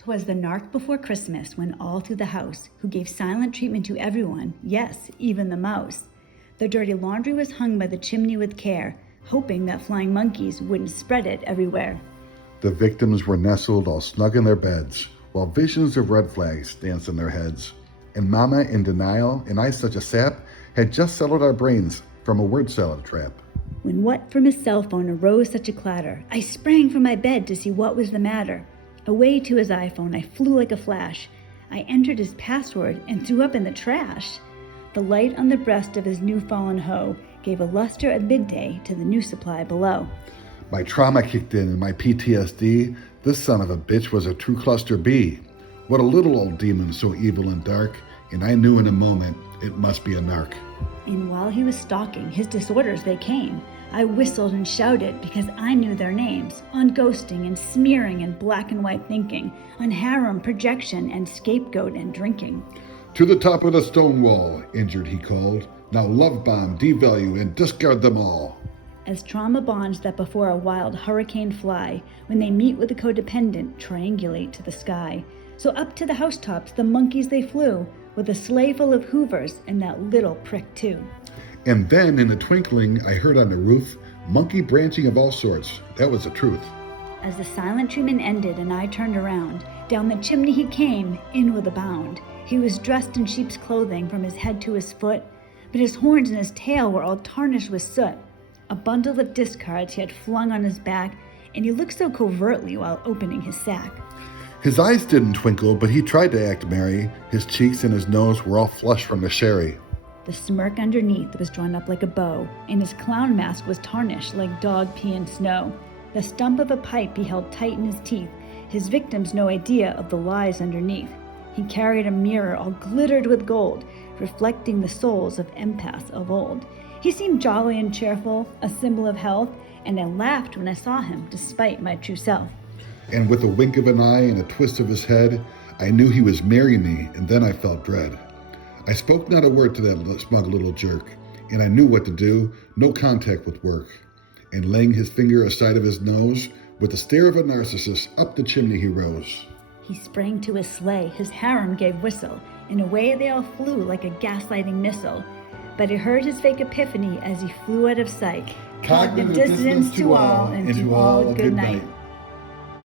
'Twas the Narc before Christmas went all through the house, who gave silent treatment to everyone, yes, even the mouse. The dirty laundry was hung by the chimney with care, hoping that flying monkeys wouldn't spread it everywhere. The victims were nestled all snug in their beds, while visions of red flags danced in their heads. And Momma, in denial, and I such a sap, had just settled our brains from a word salad trap. When what from his cell phone arose such a clatter, I sprang from my bed to see what was the matter. Away to his iPhone I flew like a flash. I entered his password and threw up in the trash. The light on the breast of his new fallen hoe gave a luster at midday to the new supply below. My trauma kicked in and my PTSD. This son of a bitch was a true cluster B. What a little old demon so evil and dark, and I knew in a moment it must be a narc. And while he was stalking, his disorders they came. I whistled and shouted because I knew their names, on ghosting and smearing and black and white thinking, on harem, projection, and scapegoat and drinking. To the top of the stone wall, injured he called. Now love bomb, devalue, and discard them all. As trauma bonds that before a wild hurricane fly, when they meet with the codependent, triangulate to the sky. So up to the housetops the monkeys they flew, with a sleigh full of hoovers and that little prick too. And then, in a twinkling, I heard on the roof, monkey branching of all sorts. That was the truth. As the silent treatment ended and I turned around, down the chimney he came, in with a bound. He was dressed in sheep's clothing from his head to his foot, but his horns and his tail were all tarnished with soot. A bundle of discards he had flung on his back, and he looked so covertly while opening his sack. His eyes didn't twinkle, but he tried to act merry. His cheeks and his nose were all flushed from the sherry. The smirk underneath was drawn up like a bow, and his clown mask was tarnished like dog pee in snow. The stump of a pipe he held tight in his teeth, his victims no idea of the lies underneath. He carried a mirror all glittered with gold, reflecting the souls of empaths of old. He seemed jolly and cheerful, a symbol of health, and I laughed when I saw him, despite my true self. And with a wink of an eye and a twist of his head, I knew he was marrying me, and then I felt dread. I spoke not a word to that smug little jerk, and I knew what to do, no contact with work. And laying his finger aside of his nose, with the stare of a narcissist, up the chimney he rose. He sprang to his sleigh, his harem gave whistle, and away they all flew like a gaslighting missile. But I heard his fake epiphany as he flew out of sight. Cognitive dissonance to all, and to all a good night.